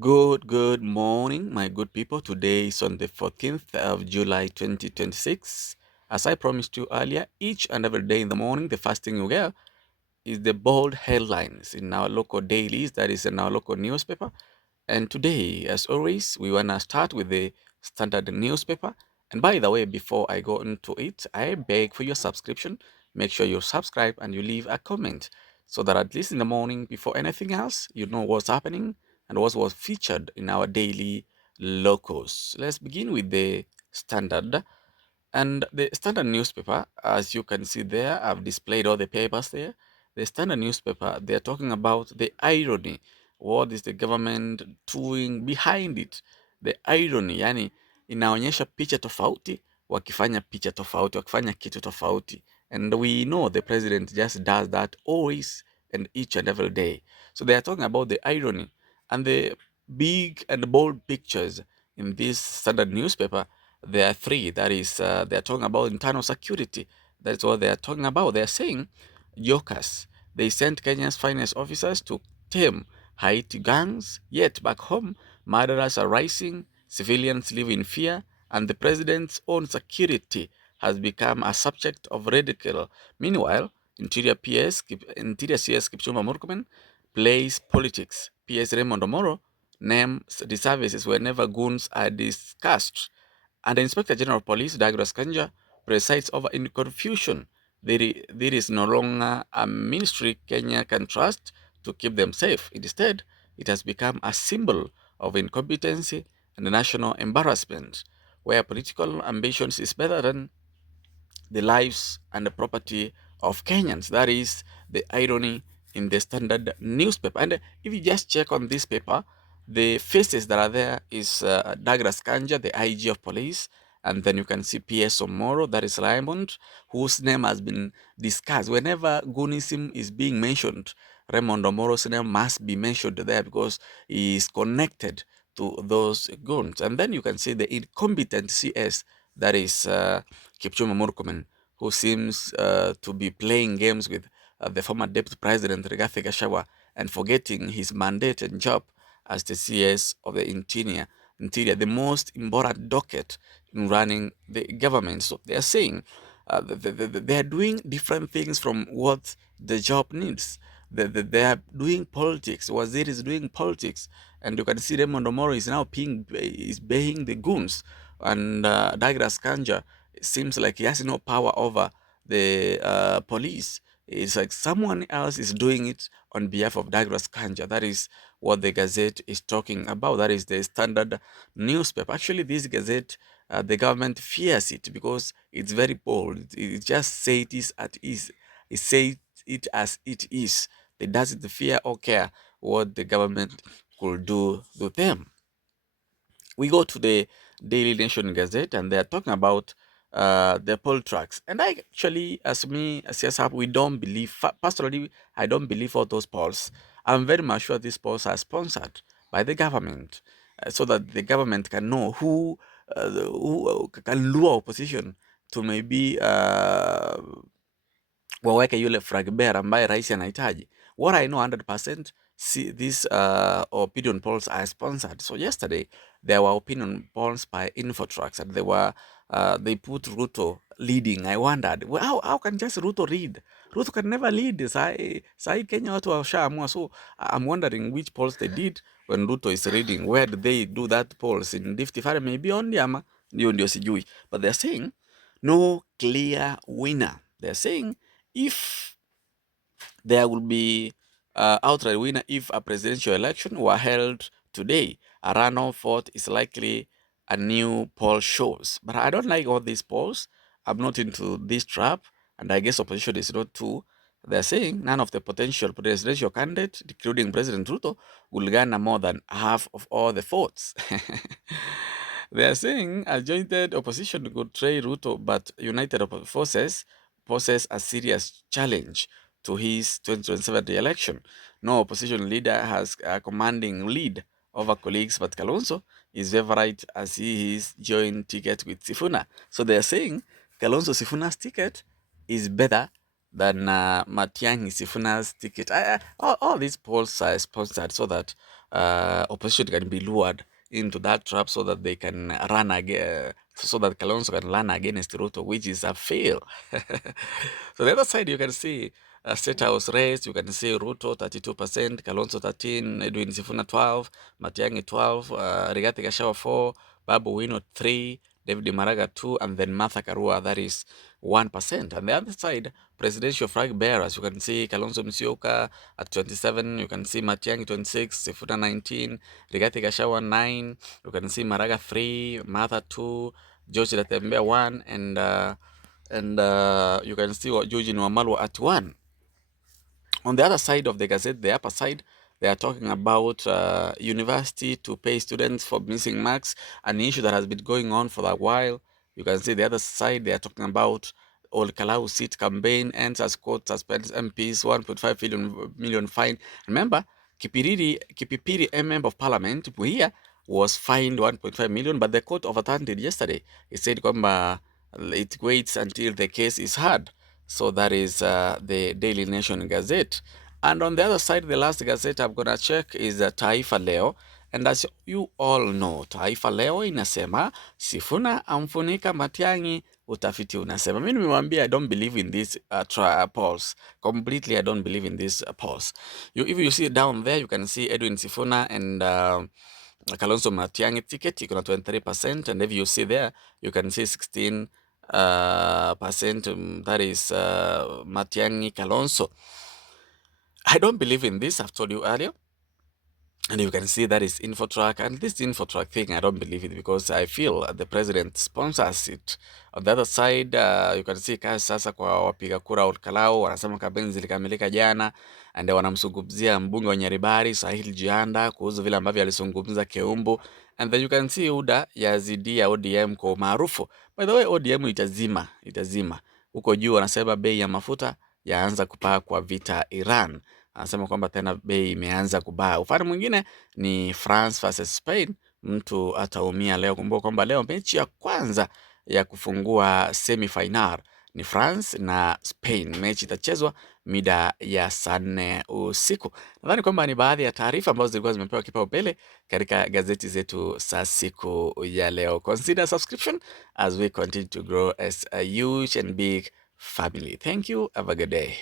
Good morning, my good people. Today is on the 14th of July 2026. As I promised you earlier, each and every day in the morning, the first thing you get is the bold headlines in our local dailies, that is in our local newspaper. And today, as always, we want to start with the standard newspaper. And by the way, before I go into it, I beg for your subscription. Make sure you subscribe and you leave a comment so that at least in the morning, before anything else, you know what's happening and what was featured in our daily locos. Let's begin with the standard. And the Standard newspaper, as you can see there, I've displayed all the papers there. The Standard newspaper, they're talking about the irony. What is the government doing behind it? The irony, yani inaonyesha picha tofauti, wakifanya picha tofauti, wakifanya kitu tofauti. And we know the president just does that always and each and every day. So they are talking about the irony and the big and bold pictures in this Standard newspaper. There are three. That is, they're talking about internal security. That's what they are talking about. They're saying jokers. They sent Kenya's finest officers to tame Haiti gangs. Yet back home, murderers are rising, civilians live in fear, and the president's own security has become a subject of ridicule. Meanwhile, Interior CS Kipchumba Murkomen plays politics. PS Raymond Omollo names the services whenever goons are discussed. And the Inspector General of Police, Douglas Kanja, presides over in confusion. There is no longer a ministry Kenya can trust to keep them safe. Instead, it has become a symbol of incompetency and national embarrassment, where political ambitions is better than the lives and the property of Kenyans. That is the irony in the Standard newspaper. And if you just check on this paper, the faces that are there is Douglas Kanja, the IG of police, and then you can see PS Omollo, that is Raymond, whose name has been discussed. Whenever Gunism is being mentioned, Raymond Omoro's name must be mentioned there because he is connected to those goons. And then you can see the incompetent CS, that is Kipchumba Murkomen, who seems to be playing games with the former Deputy President Rigathi Gachagua and forgetting his mandate and job as the CS of the Interior, the most important docket in running the government. So they are saying they are doing different things from what the job needs. They are doing politics. Wazir is doing politics, and you can see Raymond Omoro is now baying the goons, and Douglas Kanja, it seems like he has no power over the police. It's like someone else is doing it on behalf of Douglas Kanja. That is what the Gazette is talking about. That is the Standard newspaper. Actually, this Gazette, the government fears it because it's very bold. It just say it is at ease. It says it as it is. It doesn't fear or care what the government could do to them. We go to the Daily Nation Gazette, and they're talking about the poll tracks. And I actually, as me, as CSAP, we don't believe, personally, I don't believe all those polls. I'm very much sure these polls are sponsored by the government so that the government can know who can lure opposition to maybe waweke yule flag bearer ambaye rais anahitaji. What I know 100%, see these opinion polls are sponsored. So yesterday there were opinion polls by Infotrax, and they put Ruto leading. I wondered, well, how can just Ruto lead? Ruto can never lead. Sai Kenya watu washaamua. So I'm wondering which polls they did when Ruto is leading. Where did they do that polls? In Rift Valley maybe only, ama ndio sijui. But they're saying no clear winner. They're saying if there will be outright winner if a presidential election were held today, a runoff vote is likely, a new poll shows. But I don't like all these polls. I'm not into this trap, and I guess opposition is not too. They're saying none of the potential presidential candidates, including President Ruto, will garner more than half of all the votes. They are saying a jointed opposition could tray Ruto, but united forces poses a serious challenge to his 2027 re-election. No opposition leader has a commanding lead over colleagues, but Kalonzo is favorite as he is joint ticket with Sifuna. So they are saying Kalonzo Sifuna's ticket is better than Matiang'i Sifuna's ticket. All these polls are sponsored so that opposition can be lured into that trap so that they can run again, so that Kalonzo can run against Ruto, which is a fail. So the other side, you can see State House race. You can see Ruto 32%, Kalonzo 13, Edwin Sifuna 12, Matiang'i 12, Rigathi Gachagua 4, Babu Wino 3, David Maraga 2, and then Martha Karua, that is 1%. And the other side, presidential flag bearers, you can see Kalonzo Musyoka at 27, you can see Matiang'i 26, Sifuna 19, Rigathi Gachagua 9, you can see Maraga 3, Martha 2, George Latembea 1, and you can see what George Omollo at 1. On the other side of the gazette, the upper side, they are talking about university to pay students for missing marks, an issue that has been going on for a while. You can see the other side, they are talking about Ol Kalau seat campaign ends as court suspends MPs 1.5 million fine. Remember, Kipipiri, a member of parliament, here was fined 1.5 million, but the court overturned it yesterday. It said it waits until the case is heard. So that is the Daily Nation Gazette. And on the other side, the last gazette I'm going to check is Taifa Leo. And as you all know, Taifa Leo inasema Sifuna amfunika Matiang'i, utafiti unasema. Mimi nimemwambia I don't believe in this polls. Completely I don't believe in this polls. If you see down there, you can see Edwin Sifuna and Kalonzo Matiang'i ticket, you got 23%. And if you see there, you can see 16 percent, that is Matiang'i Kalonzo. I don't believe in this, I've told you earlier. And you can see that is Infotrack. And this Infotrack thing, I don't believe it because I feel the president sponsors it. On the other side, you can see kazi sasa kwa wapiga kura Olkalau, wanasema kampeni zilikamilika jana, and wanamzungumzia mbunge wa Nyaribari Sahil Jianda kuhusu vile ambavyo alizungumza Keumbu. And then you can see UDA yazidia ODM kwa maarufu. By the way, ODM itazima. Huko juu wanasema bei ya mafuta yaanza kupaa kwa vita Iran. Anasema kwamba tena bei imeanza kubaa. Upande mwingine ni France versus Spain, mtu ataumia leo. Kumbuka kwamba leo mechi ya kwanza ya kufungua semi-final ni France na Spain. Mechi itachezwa mida ya saa 4 usiku. Nadhani kwamba ni baadhi ya taarifa ambazo zilikuwa zimepewa kipaumbele katika gazeti zetu za siku ya leo. Consider subscription as we continue to grow as a huge and big family. Thank you. Have a good day.